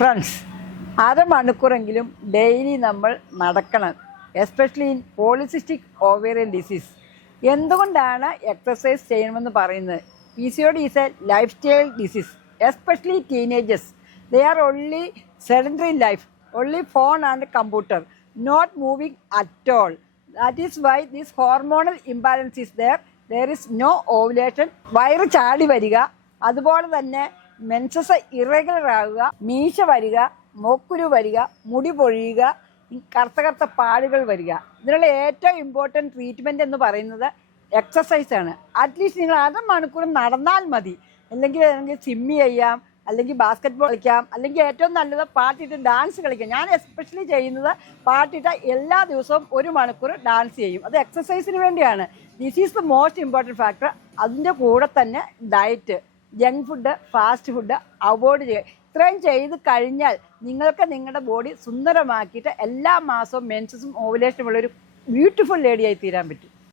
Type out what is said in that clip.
Friends, അരമണിക്കൂറെങ്കിലും daily നമ്മൾ നടക്കണം, especially in polycystic ovarian disease. എന്തുകൊണ്ടാണ് എക്സസൈസ് ചെയ്യണമെന്ന് പറയുന്നത്? PCOD is a lifestyle disease, especially teenagers. They are only sedentary life, only phone and computer, not moving at all. That is why this hormonal imbalance is there is no ovulation. വയറ് ചാടി വരിക, അതുപോലെ തന്നെ menses irregular ആവുക, മീശ വരിക, മൂക്കുരു വരിക, മുടി പൊഴിയുക, കറുത്ത പാടുകൾ വരിക. ഇതിനുള്ള ഏറ്റവും ഇമ്പോർട്ടൻറ്റ് ട്രീറ്റ്മെൻറ്റ് എന്ന് പറയുന്നത് എക്സസൈസാണ്. അറ്റ്ലീസ്റ്റ് നിങ്ങൾ അരമണിക്കൂർ നടന്നാൽ മതി. അല്ലെങ്കിൽ സ്വിമ്മി ചെയ്യാം, അല്ലെങ്കിൽ ബാസ്കറ്റ് ബോൾ കളിക്കാം, അല്ലെങ്കിൽ ഏറ്റവും നല്ലത് പാട്ടിട്ട് ഡാൻസ് കളിക്കാം. ഞാൻ എസ്പെഷ്യലി ചെയ്യുന്നത് പാട്ടിട്ട് എല്ലാ ദിവസവും 1 മണിക്കൂർ ഡാൻസ് ചെയ്യും. അത് എക്സസൈസിന് വേണ്ടിയാണ്. This is the most important factor. അതിൻ്റെ കൂടെ തന്നെ diet, junk food, fast food avoid ചെയ്യുക. ഇത്രയും ചെയ്ത് കഴിഞ്ഞാൽ നിങ്ങൾക്ക് നിങ്ങളുടെ ബോഡി സുന്ദരമാക്കിയിട്ട് എല്ലാ മാസവും മെൻസസും ഓവുലേഷനും ഉള്ളൊരു ബ്യൂട്ടിഫുൾ ലേഡിയായി തീരാൻ പറ്റും.